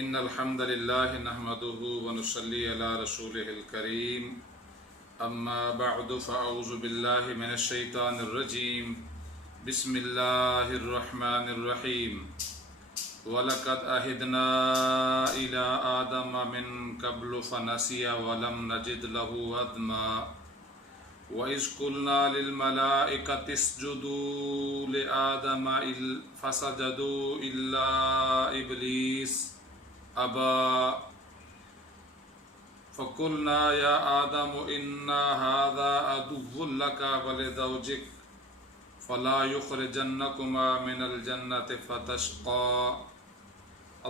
ان الحمد لله نحمده ونصلي على رسوله الكريم اما بعد فاعوذ بالله من الشيطان الرجيم بسم الله الرحمن الرحيم ولقد عهدنا الى آدم من قبل فنسي ولم نجد له عزما وَإِذْ قُلْنَا لِلْمَلَائِكَةِ اسْجُدُوا لِآدَمَ فَسَجَدُوا إِلَّا إِبْلِيسَ أَبَى فَقُلْنَا يَا آدَمُ إِنَّ هَذَا عَدُوٌّ لَكَ وَلِزَوْجِكَ فَلَا يُخْرِجَنَّكُمَا مِنَ الْجَنَّةِ فَتَشْقَى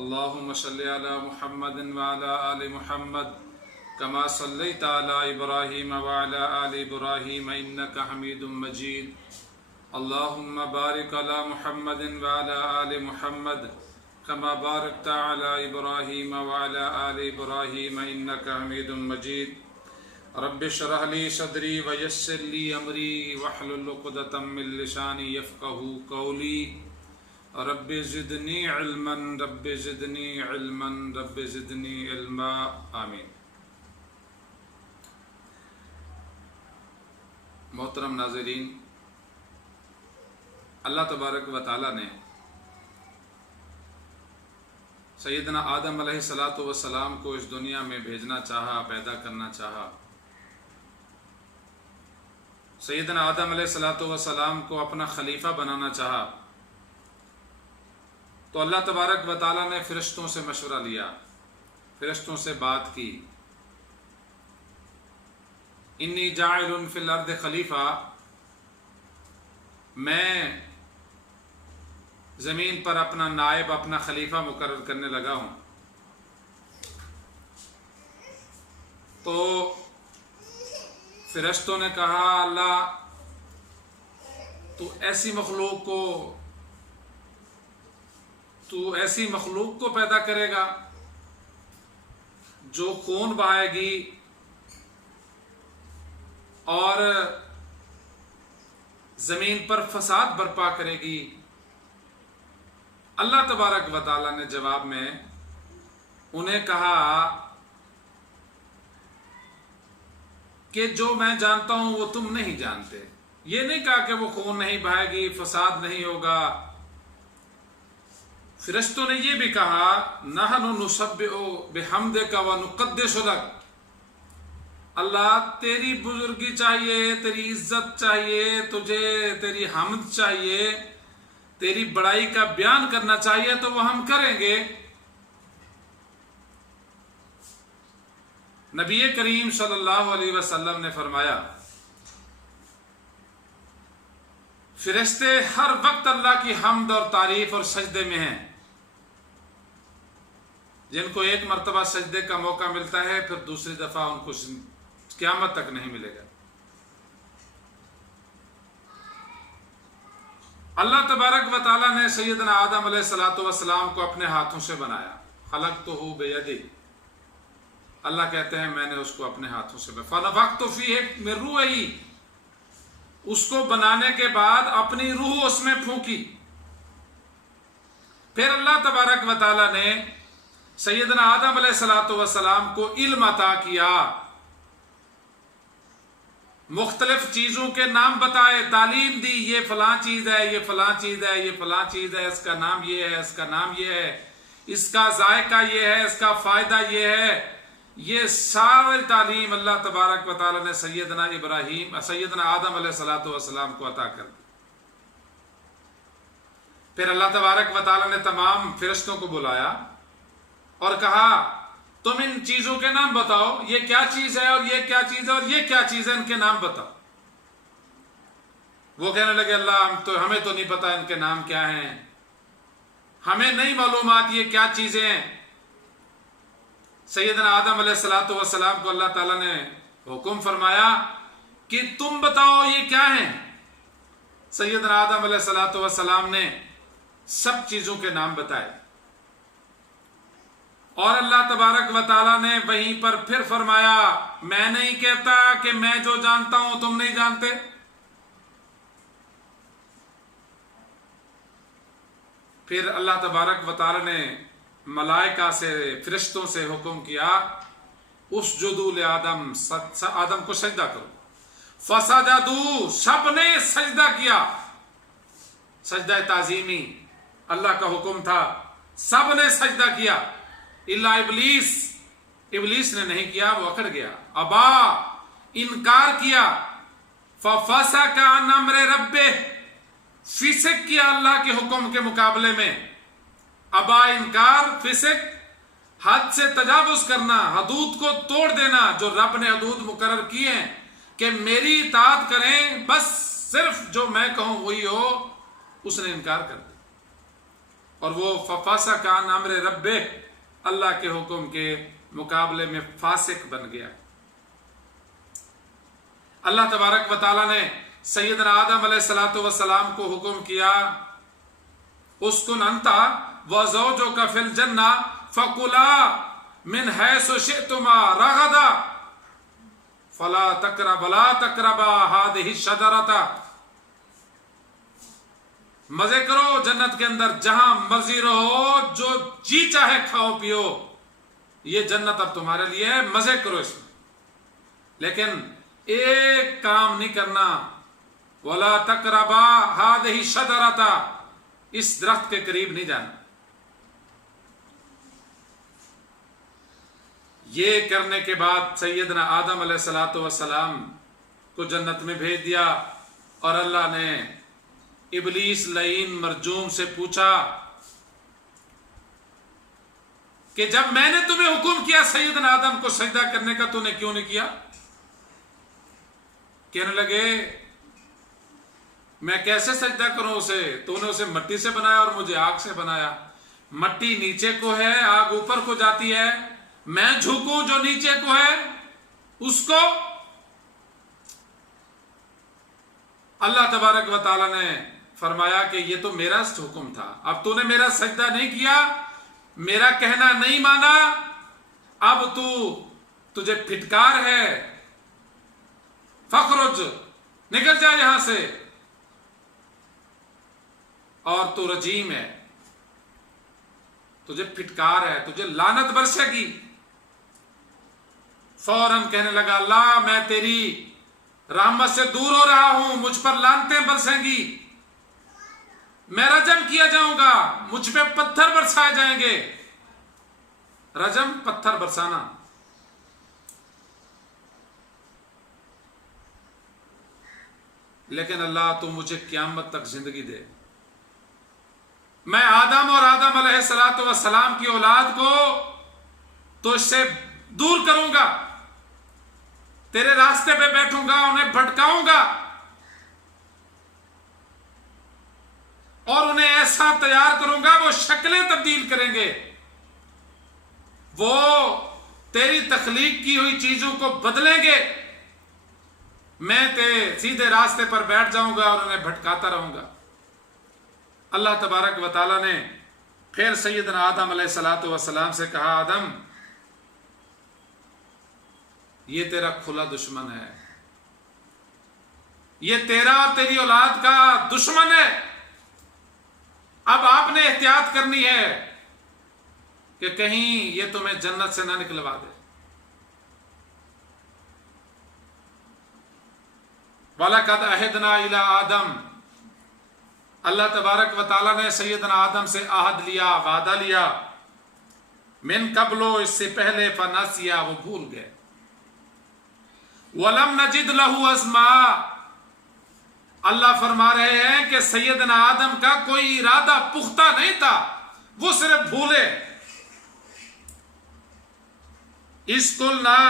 اللهم صل على محمد وعلى آل محمد كما صليت على إبراهيم وعلى آل إبراهيم إنك حميد مجيد اللهم بارك على محمد وعلى آل محمد كما باركت على إبراهيم وعلى آل إبراهيم إنك حميد مجيد رب اشرح لي صدري ويسر لي أمري واحلل عقدة من لساني يفقهوا قولي رب زدني علما رب زدني علما رب زدني علما آمین۔ محترم ناظرین، اللہ تبارک و تعالیٰ نے سیدنا آدم علیہ السلام کو اس دنیا میں بھیجنا چاہا، پیدا کرنا چاہا۔ سیدنا آدم علیہ السلام کو اپنا خلیفہ بنانا چاہا تو اللہ تبارک و تعالیٰ نے فرشتوں سے مشورہ لیا، فرشتوں سے بات کی، انی جاعل فی الارض خلیفہ، میں زمین پر اپنا نائب، اپنا خلیفہ مقرر کرنے لگا ہوں۔ تو فرشتوں نے کہا اللہ تو ایسی مخلوق کو پیدا کرے گا جو خون بہائے گی اور زمین پر فساد برپا کرے گی۔ اللہ تبارک و تعالیٰ نے جواب میں انہیں کہا کہ جو میں جانتا ہوں وہ تم نہیں جانتے۔ یہ نہیں کہا کہ وہ خون نہیں بہائے گی، فساد نہیں ہوگا۔ فرشتوں نے یہ بھی کہا نحن نسبح بحمدک ونقدس لک، اللہ تیری بزرگی چاہیے، تیری عزت چاہیے، تجھے تیری حمد چاہیے، تیری بڑائی کا بیان کرنا چاہیے تو وہ ہم کریں گے۔ نبی کریم صلی اللہ علیہ وسلم نے فرمایا فرشتے ہر وقت اللہ کی حمد اور تعریف اور سجدے میں ہیں۔ جن کو ایک مرتبہ سجدے کا موقع ملتا ہے پھر دوسری دفعہ ان کو قیامت تک نہیں ملے گا۔ اللہ تبارک و تعالیٰ نے سیدنا آدم علیہ السلام کو اپنے ہاتھوں سے بنایا، خلقتہ بیدی، اللہ کہتے ہیں میں نے اس کو اپنے ہاتھوں سے بنایا، فنفخت فیہ من روحی، اس کو بنانے کے بعد اپنی روح اس میں پھونکی۔ پھر اللہ تبارک و تعالیٰ نے سیدنا آدم علیہ السلام کو علم عطا کیا، مختلف چیزوں کے نام بتائے، تعلیم دی، یہ فلاں چیز ہے، یہ فلاں چیز ہے، یہ فلاں چیز ہے، اس کا نام یہ ہے، اس کا نام یہ ہے، اس کا ذائقہ یہ ہے، اس کا فائدہ یہ ہے۔ یہ ساری تعلیم اللہ تبارک و تعالیٰ نے سیدنا آدم علیہ السلام کو عطا کر دی۔ پھر اللہ تبارک و تعالیٰ نے تمام فرشتوں کو بلایا اور کہا تم ان چیزوں کے نام بتاؤ، یہ کیا چیز ہے اور یہ کیا چیز ہے اور یہ کیا چیز ہے، ان کے نام بتاؤ۔ وہ کہنے لگے اللہ ہمیں تو نہیں پتا ان کے نام کیا ہیں، ہمیں نہیں معلومات یہ کیا چیزیں ہیں۔ سیدنا آدم علیہ السلام کو اللہ تعالیٰ نے حکم فرمایا کہ تم بتاؤ یہ کیا ہیں۔ سیدنا آدم علیہ السلام نے سب چیزوں کے نام بتائے، اور اللہ تبارک و تعالیٰ نے وہیں پر پھر فرمایا میں نہیں کہتا کہ میں جو جانتا ہوں تم نہیں جانتے۔ پھر اللہ تبارک و تعالی نے ملائکہ سے فرشتوں سے حکم کیا اسجدوا لآدم، آدم کو سجدہ کرو، فسجدوا، سب نے سجدہ کیا، سجدہ تعظیمی اللہ کا حکم تھا، سب نے سجدہ کیا الا ابلیس، ابلیس نے نہیں کیا، وہ اکڑ گیا، ابا، انکار کیا، ففسق عن امر ربہ، فسق کیا اللہ کے حکم کے مقابلے میں، ابا انکار، فسق حد سے تجاوز کرنا، حدود کو توڑ دینا، جو رب نے حدود مقرر کی ہیں کہ میری اطاعت کریں، بس صرف جو میں کہوں وہی ہو، اس نے انکار کر دیا، اور وہ ففسق عن امر ربہ، اللہ کے حکم کے مقابلے میں فاسق بن گیا۔ اللہ تبارک و تعالیٰ نے سیدنا آدم علیہ السلام کو حکم کیا اسکن انت وزوجک فی الجنہ فکلا من حیث شئتما رغدا فلا تقربا ہذہ الشجرۃ، مزے کرو جنت کے اندر، جہاں مرضی رہو، جو جی چاہے کھاؤ پیو، یہ جنت اب تمہارے لیے ہے، مزے کرو اس میں، لیکن ایک کام نہیں کرنا، ولا تقربا ہذہ الشجرۃ، اس درخت کے قریب نہیں جانا۔ یہ کرنے کے بعد سیدنا آدم علیہ السلام کو جنت میں بھیج دیا، اور اللہ نے ابلیس لعین مرجوم سے پوچھا کہ جب میں نے تمہیں حکم کیا سیدنا آدم کو سجدہ کرنے کا، تو نے کیوں نہیں کیا؟ کہنے لگے میں کیسے سجدہ کروں اسے، تو نے اسے مٹی سے بنایا اور مجھے آگ سے بنایا، مٹی نیچے کو ہے، آگ اوپر کو جاتی ہے، میں جھکوں جو نیچے کو ہے اس کو؟ اللہ تبارک و تعالی نے فرمایا کہ یہ تو میرا حکم تھا، اب تو نے میرا سجدہ نہیں کیا، میرا کہنا نہیں مانا، اب تجھے پھٹکار ہے، فخرج، نکل جا یہاں سے، اور تو رجیم ہے، تجھے پھٹکار ہے، تجھے لعنت برسے گی۔ فوراً کہنے لگا اللہ میں تیری رحمت سے دور ہو رہا ہوں، مجھ پر لعنتیں برسیں گی، میں رجم کیا جاؤں گا، مجھ پہ پتھر برسائے جائیں گے۔ رجم، پتھر برسانا۔ لیکن اللہ تو مجھے قیامت تک زندگی دے، میں آدم اور آدم علیہ السلام کی اولاد کو تو اس سے دور کروں گا، تیرے راستے پہ بیٹھوں گا، انہیں بھٹکاؤں گا، اور انہیں ایسا تیار کروں گا وہ شکلیں تبدیل کریں گے، وہ تیری تخلیق کی ہوئی چیزوں کو بدلیں گے، میں سیدھے راستے پر بیٹھ جاؤں گا اور انہیں بھٹکاتا رہوں گا۔ اللہ تبارک و تعالیٰ نے پھر سیدنا آدم علیہ السلام سے کہا آدم یہ تیرا کھلا دشمن ہے، یہ تیرا اور تیری اولاد کا دشمن ہے، اب آپ نے احتیاط کرنی ہے کہ کہیں یہ تمہیں جنت سے نہ نکلوا دے۔ وَلَقَدْ عَهِدْنَا إِلَىٰ آدَمَ، اللہ تبارک و تعالیٰ نے سیدنا آدم سے عہد لیا، وعدہ لیا، من قبلو، اس سے پہلے، فنسیا، وہ بھول گئے، وَلَمْ نَجِدْ لَهُ عَزْمًا، اللہ فرما رہے ہیں کہ سیدنا آدم کا کوئی ارادہ پختہ نہیں تھا، وہ صرف بھولے۔ اِذْ قُلْنَا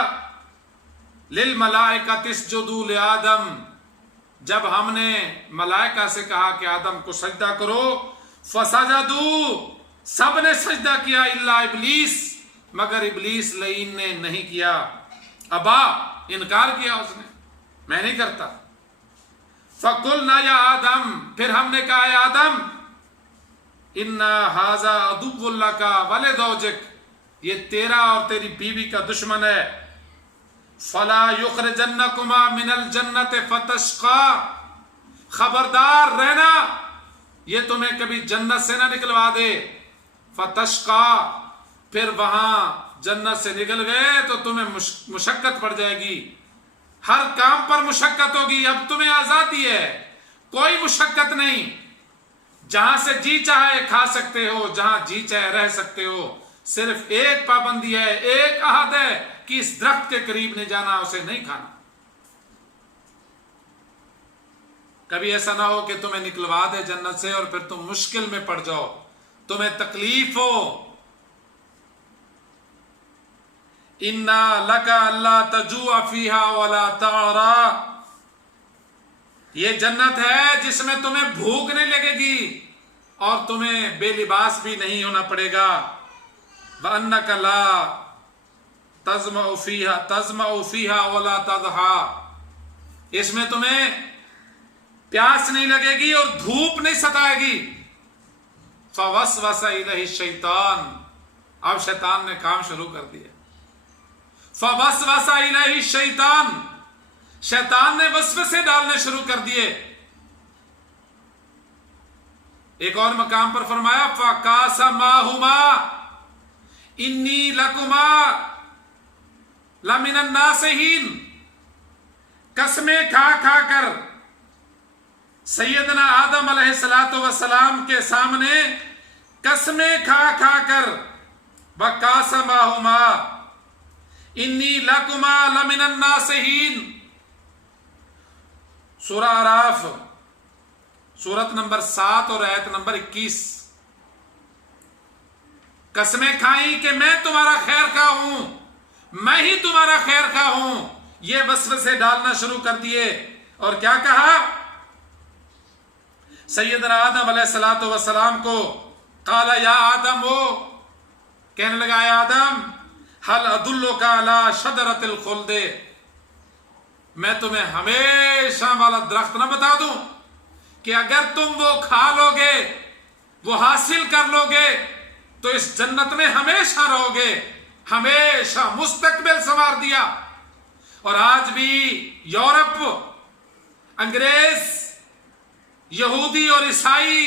لِلْمَلَائِكَةِ اسْجُدُوا لِآدَمَ، جب ہم نے ملائکہ سے کہا کہ آدم کو سجدہ کرو، فسجدوا، سب نے سجدہ کیا، الا ابلیس، مگر ابلیس لعین نے نہیں کیا، ابا، انکار کیا اس نے، میں نہیں کرتا۔ فقلنا یا آدم، پھر ہم نے کہا اے آدم، ان ھذا عدو لک ولزوجک، یہ تیرا اور تیری بیوی کا دشمن ہے، فلا یخرجنکما من الجنت فتشقا، خبردار رہنا یہ تمہیں کبھی جنت سے نہ نکلوا دے، فتشقا، پھر وہاں جنت سے نکل گئے تو تمہیں مشقت پڑ جائے گی، ہر کام پر مشقت ہوگی. اب تمہیں آزادی ہے، کوئی مشقت نہیں، جہاں سے جی چاہے کھا سکتے ہو، جہاں جی چاہے رہ سکتے ہو. صرف ایک پابندی ہے، ایک عہد ہے کہ اس درخت کے قریب نہیں جانا، اسے نہیں کھانا. کبھی ایسا نہ ہو کہ تمہیں نکلوا دے جنت سے اور پھر تم مشکل میں پڑ جاؤ، تمہیں تکلیف ہو. اِنَّا لَكَ أَلَّا تَجُوعَ فِيهَا وَلَا تَعْرَىٰ، یہ جنت ہے جس میں تمہیں بھوک نہیں لگے گی اور تمہیں بے لباس بھی نہیں ہونا پڑے گا. وَأَنَّكَ لَا تَظْمَأُ فِيهَا وَلَا تَضْحَىٰ، اس میں تمہیں پیاس نہیں لگے گی اور دھوپ نہیں ستائے گی. فَوَسْوَسَ إِلَيْهِ الشَّيْطَانُ، اب شیطان نے کام شروع کر دیا. فَوَسْوَسَ إِلَيْهِ الشَّيْطَانُ، شیطان نے وسوسے ڈالنے شروع کر دیے. ایک اور مقام پر فرمایا فَقَاسَمَاهُمَا إِنِّي لَكُمَا لَمِنَ النَّاصِحِينَ، قسمیں کھا کھا کر سیدنا آدم علیہ السلام کے سامنے قسمیں کھا کھا کر وَقَاسَمَاهُمَا إِنِّي لَكُمَا لَمِنَ النَّاصِحِينَ، سورہ اعراف سورت نمبر 7 اور آیت نمبر 21. قسمیں کھائیں کہ میں تمہارا خیر خواہ ہوں، میں ہی تمہارا خیر خواہ ہوں. یہ وسوسے ڈالنا شروع کر دیے اور کیا کہا؟ سیدنا آدم علیہ السلام کو قال یا آدم، وہ کہنے لگا اے آدم هل ادلک علی شجرۃ الخلد، میں تمہیں ہمیشہ والا درخت نہ بتا دوں کہ اگر تم وہ کھا لو گے، وہ حاصل کر لو گے تو اس جنت میں ہمیشہ رہو گے، ہمیشہ مستقبل سنوار دیا. اور آج بھی یورپ، انگریز، یہودی اور عیسائی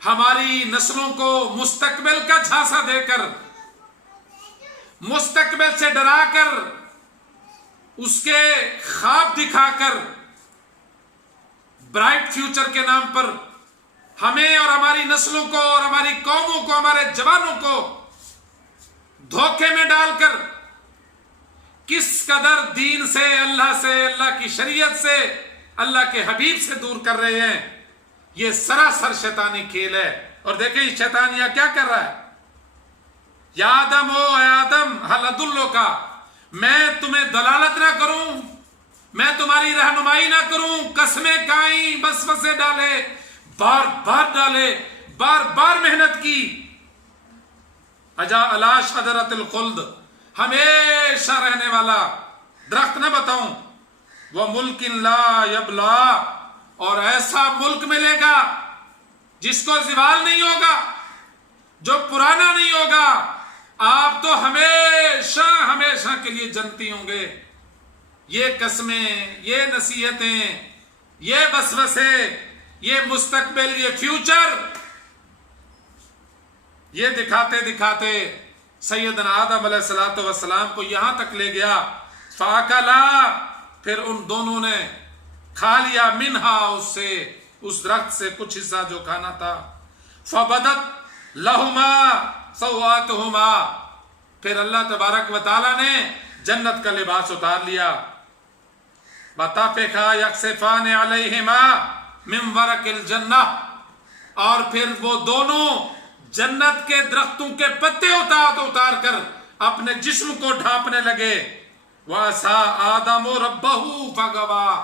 ہماری نسلوں کو مستقبل کا جھانسا دے کر، مستقبل سے ڈرا کر، اس کے خواب دکھا کر، برائٹ فیوچر کے نام پر ہمیں اور ہماری نسلوں کو اور ہماری قوموں کو، ہمارے جوانوں کو دھوکے میں ڈال کر کس قدر دین سے، اللہ سے، اللہ کی شریعت سے، اللہ کے حبیب سے دور کر رہے ہیں. یہ سراسر شیطانی کھیل ہے. اور دیکھیں یہ شیطان یہ کیا کر رہا ہے؟ یا آدم، او اے آدم هل ادلک، میں تمہیں دلالت نہ کروں، میں تمہاری رہنمائی نہ کروں؟ قسمیں کھائیں، وسوسے ڈالے، بار بار ڈالے، بار بار محنت کی. اجا الا شجرۃ الخلد، ہمیشہ رہنے والا درخت نہ بتاؤں؟ وہ ملک لا یبلا، اور ایسا ملک ملے گا جس کو زوال نہیں ہوگا، جو پرانا نہیں ہوگا. آپ تو ہمیشہ ہمیشہ کے لیے جنتی ہوں گے. یہ قسمیں، یہ نصیحتیں، یہ وسوسے، یہ مستقبل، یہ فیوچر، یہ دکھاتے دکھاتے سیدنا آدم علیہ السلام کو یہاں تک لے گیا. فَأَكَلَا، پھر ان دونوں نے کھا لیا، منہا، اس سے، اس درخت سے کچھ حصہ جو کھانا تھا. فَبَدَتْ لَهُمَا سَوْآتُهُمَا، پھر اللہ تبارک و تعالیٰ نے جنت کا لباس اتار لیا. وَطَفِقَا يَخْصِفَانِ عَلَيْهِمَا مِنْ وَرَقِ الْجَنَّةِ، اور پھر وہ دونوں جنت کے درختوں کے پتے اتار کر اپنے جسم کو ڈھانپنے لگے. وَعَصَىٰ آدَمُ رَبَّهُ فَغَوَىٰ،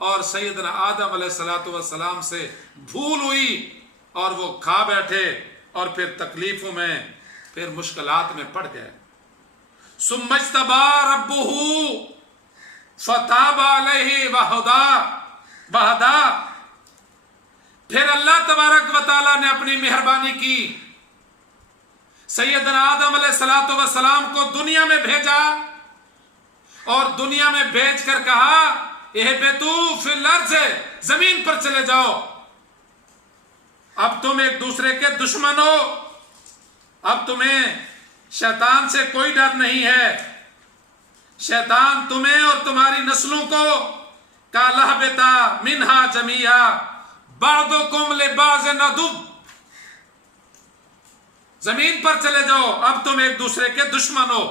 اور سیدنا آدم علیہ السلام سے بھول ہوئی اور وہ کھا بیٹھے اور پھر تکلیفوں میں، پھر مشکلات میں پڑ گئے. ثُمَّ اجْتَبَىٰ رَبُّهُ فَتَابَ عَلَيْهِ وَهَدَىٰ، پھر اللہ تبارک و تعالیٰ نے اپنی مہربانی کی، سیدنا آدم علیہ السلام کو دنیا میں بھیجا اور دنیا میں بھیج کر کہا اہبطوا فی الارض، زمین پر چلے جاؤ. اب تم ایک دوسرے کے دشمن ہو، اب تمہیں شیطان سے کوئی ڈر نہیں ہے، شیطان تمہیں اور تمہاری نسلوں کو کالہبتا منہا جمیعا بعضکم لبعض عدو، زمین پر چلے جاؤ، اب تم ایک دوسرے کے دشمن ہو۔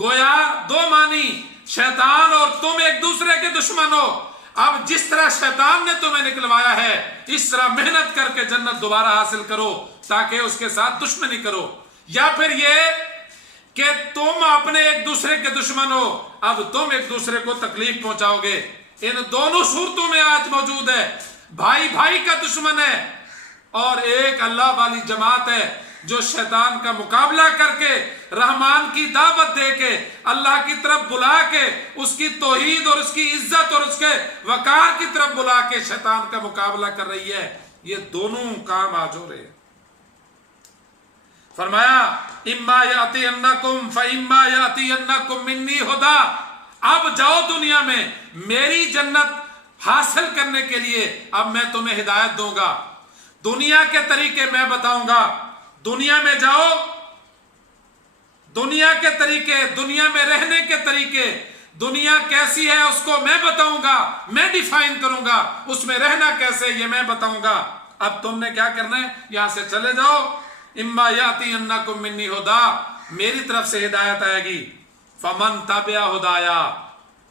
گویا دو معنی، شیطان اور تم ایک دوسرے کے دشمن ہو۔ اب جس طرح شیطان نے تمہیں نکلوایا ہے اس طرح محنت کر کے جنت دوبارہ حاصل کرو تاکہ اس کے ساتھ دشمنی کرو، یا پھر یہ کہ تم اپنے ایک دوسرے کے دشمن ہو، اب تم ایک دوسرے کو تکلیف پہنچاؤ گے۔ ان دونوں صورتوں میں آج موجود ہے، بھائی بھائی کا دشمن ہے اور ایک اللہ والی جماعت ہے جو شیطان کا مقابلہ کر کے رحمان کی دعوت دے کے اللہ کی طرف بلا کے اس کی توحید اور اس کی عزت اور اس کے وقار کی طرف بلا کے شیطان کا مقابلہ کر رہی ہے۔ یہ دونوں کام آج ہو رہے ہیں۔ فرمایا اما یاتینکم فاما یاتینکم منی ہدی، اب جاؤ دنیا میں میری جنت حاصل کرنے کے لیے، اب میں تمہیں ہدایت دوں گا، دنیا کے طریقے میں بتاؤں گا، دنیا میں جاؤ، دنیا کے طریقے، دنیا میں رہنے کے طریقے، دنیا کیسی ہے اس کو میں بتاؤں گا، میں ڈیفائن کروں گا، اس میں رہنا کیسے یہ میں بتاؤں گا۔ اب تم نے کیا کرنا ہے، یہاں سے چلے جاؤ، اما یاتینکم منی ہدی، میری طرف سے ہدایت آئے گی، فمن تبع ہدایا،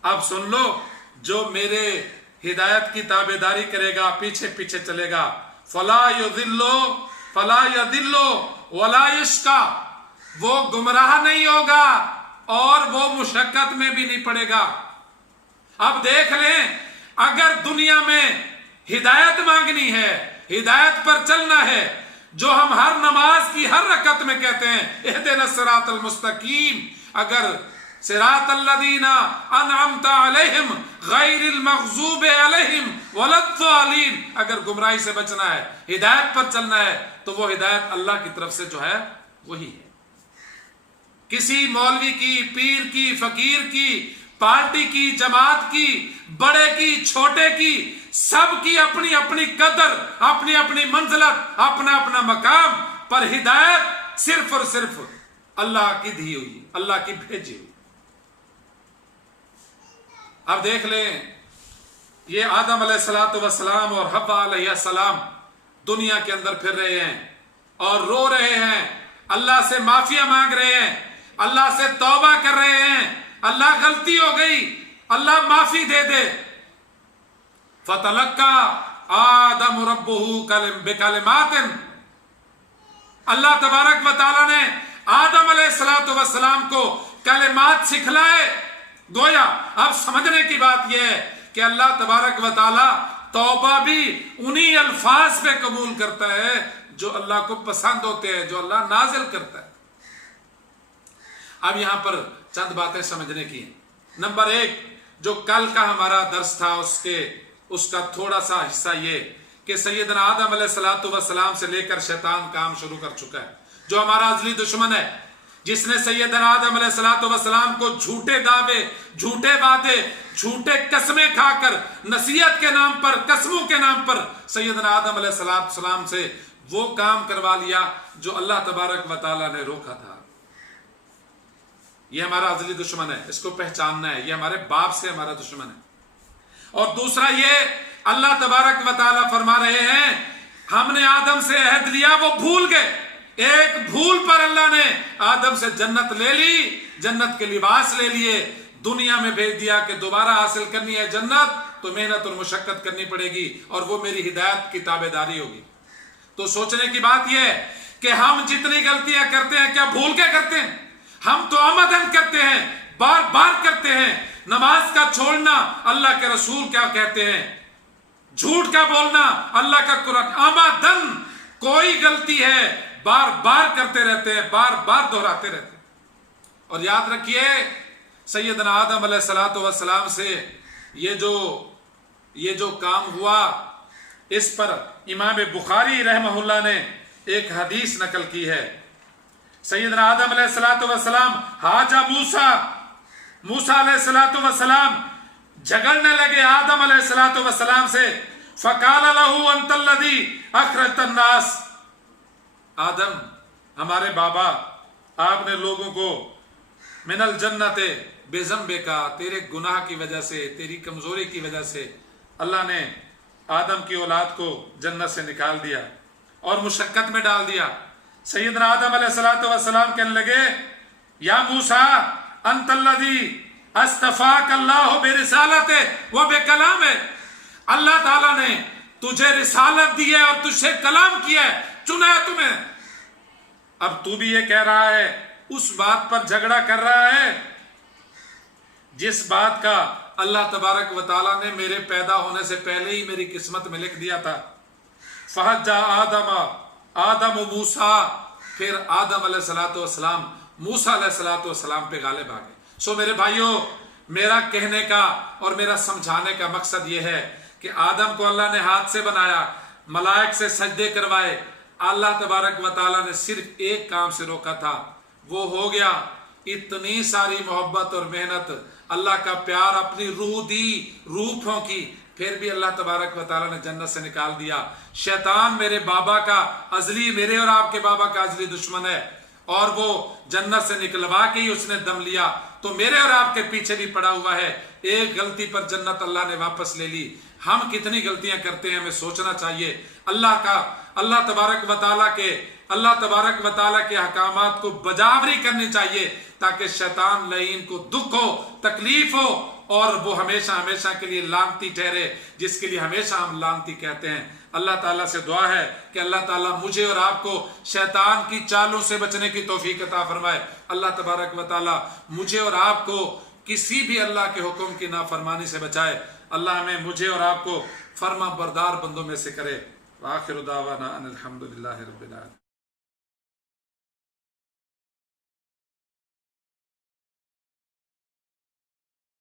اب سن لو، جو میرے ہدایت کی تابعداری کرے گا، پیچھے پیچھے چلے گا، فلا یضل ولا یشقی، وہ گمراہ نہیں ہوگا اور وہ مشقت میں بھی نہیں پڑے گا۔ اب دیکھ لیں، اگر دنیا میں ہدایت مانگنی ہے، ہدایت پر چلنا ہے، جو ہم ہر نماز کی ہر رکعت میں کہتے ہیں اہدنا الصراط المستقیم، اگر صراط الذین انعمت علیہم غیر المغضوب علیہم ولا الضالین، اگر گمراہی سے بچنا ہے، ہدایت پر چلنا ہے، تو وہ ہدایت اللہ کی طرف سے جو ہے وہی ہے۔ کسی مولوی کی، پیر کی، فقیر کی، پارٹی کی، جماعت کی، بڑے کی، چھوٹے کی، سب کی اپنی اپنی قدر، اپنی اپنی منزلت، اپنا اپنا مقام، پر ہدایت صرف اور صرف اللہ کی دی ہوئی، اللہ کی بھیجی ہوئی۔ اب دیکھ لیں، یہ آدم علیہ السلام اور حوا علیہ السلام دنیا کے اندر پھر رہے ہیں اور رو رہے ہیں، اللہ سے معافیاں مانگ رہے ہیں، اللہ سے توبہ کر رہے ہیں، اللہ غلطی ہو گئی، اللہ معافی دے دے۔ فتلقى آدم ربہ بکلمات، اللہ تبارک و تعالیٰ نے آدم علیہ السلام کو کلمات سکھلائے۔ گویا اب سمجھنے کی بات یہ ہے کہ اللہ تبارک و تعالیٰ توبہ بھی انہی الفاظ پہ قبول کرتا ہے جو اللہ کو پسند ہوتے ہیں، جو اللہ نازل کرتا ہے۔ اب یہاں پر چند باتیں سمجھنے کی ہیں۔ نمبر ایک، جو کل کا ہمارا درس تھا اس کا تھوڑا سا حصہ یہ کہ سیدنا آدم علیہ السلام سے لے کر شیطان کام شروع کر چکا ہے، جو ہمارا ازلی دشمن ہے، جس نے سیدنا آدم علیہ السلام کو جھوٹے دعوے، جھوٹے وعدے، جھوٹے قسمیں کھا کر، نصیحت کے نام پر، قسموں کے نام پر سیدنا آدم علیہ السلام سے وہ کام کروا لیا جو اللہ تبارک و تعالیٰ نے روکا تھا۔ یہ ہمارا ازلی دشمن ہے، اس کو پہچاننا ہے، یہ ہمارے باپ سے ہمارا دشمن ہے۔ اور دوسرا یہ، اللہ تبارک و تعالیٰ فرما رہے ہیں ہم نے آدم سے عہد لیا، وہ بھول گئے، ایک بھول پر اللہ نے آدم سے جنت لے لی، جنت کے لباس لے لیے، دنیا میں بھیج دیا کہ دوبارہ حاصل کرنی ہے جنت تو محنت اور مشقت کرنی پڑے گی اور وہ میری ہدایت کی تابعداری ہوگی۔ تو سوچنے کی بات یہ ہے کہ ہم جتنی غلطیاں کرتے ہیں کیا بھول کے کرتے ہیں؟ ہم تو عمدن کرتے ہیں، بار بار کرتے ہیں۔ نماز کا چھوڑنا، اللہ کے رسول کیا کہتے ہیں، جھوٹ کا بولنا، اللہ کا قرآن، عمدن کوئی غلطی ہے بار بار کرتے رہتے ہیں، بار بار دہراتے رہتے ہیں۔ اور یاد رکھیے سیدنا آدم علیہ السلام سے یہ جو کام ہوا، اس پر امام بخاری رحمہ اللہ نے ایک حدیث نقل کی ہے۔ سیدنا آدم علیہ السلام حاجہ موسیٰ علیہ السلام جھگڑنے لگے آدم علیہ السلام سے، فقال له انت الذي اخرجت الناس، آدم ہمارے بابا، آپ نے لوگوں کو من الجنت بے ذنب کا، تیرے گناہ کی وجہ سے، تیری کمزوری کی وجہ سے اللہ نے آدم کی اولاد کو جنت سے نکال دیا اور مشقت میں ڈال دیا۔ سیدنا آدم علیہ السلام کہنے لگے یا موسیٰ انت الذی استفاک اللہ برسالت و بکلام، اللہ تعالیٰ نے تجھے رسالت دی ہے اور تجھ سے کلام کیا ہے، چنا ہے تمہیں۔ اب تو بھی یہ کہہ رہا ہے، اس بات پر جھگڑا کر رہا ہے جس بات کا اللہ تبارک و تعالیٰ نے میرے پیدا ہونے سے پہلے ہی میری قسمت میں لکھ دیا تھا۔ فحج آدم و موسیٰ، پھر آدم علیہ السلام موسیٰ علیہ السلام پہ غالب آ گئے۔ سو میرے بھائیوں، میرا کہنے کا اور میرا سمجھانے کا مقصد یہ ہے کہ آدم کو اللہ نے ہاتھ سے بنایا، ملائک سے سجدے کروائے، اللہ تبارک و تعالیٰ نے صرف ایک کام سے روکا تھا، وہ ہو گیا۔ اتنی ساری محبت اور محنت، اللہ کا پیار اپنی روح دی، روح پھونکی، پھر بھی اللہ تبارک و تعالیٰ نے جنت سے نکال دیا۔ شیطان میرے بابا کا ازلی، میرے اور آپ کے بابا کا ازلی دشمن ہے، اور وہ جنت سے نکلوا کے ہی اس نے دم لیا، تو میرے اور آپ کے پیچھے بھی پڑا ہوا ہے۔ ایک غلطی پر جنت اللہ نے واپس لے لی۔ ہم کتنی غلطیاں کرتے ہیں، ہمیں سوچنا چاہیے۔ اللہ تبارک و تعالیٰ کے احکامات کو بجاوری کرنی چاہیے، تاکہ شیطان لعین کو دکھ ہو، تکلیف ہو، اور وہ ہمیشہ ہمیشہ کے لیے لعنتی ٹھہرے، جس کے لیے ہمیشہ ہم لعنتی کہتے ہیں۔ اللہ تعالیٰ سے دعا ہے کہ اللہ تعالیٰ مجھے اور آپ کو شیطان کی چالوں سے بچنے کی توفیق عطا فرمائے۔ اللہ تبارک و تعالیٰ مجھے اور آپ کو کسی بھی اللہ کے حکم کی نافرمانی سے بچائے۔ اللہ ہمیں، مجھے اور آپ کو فرما بردار بندوں میں سے کرے۔ وآخر دعوانا ان الحمدللہ رب العالمین۔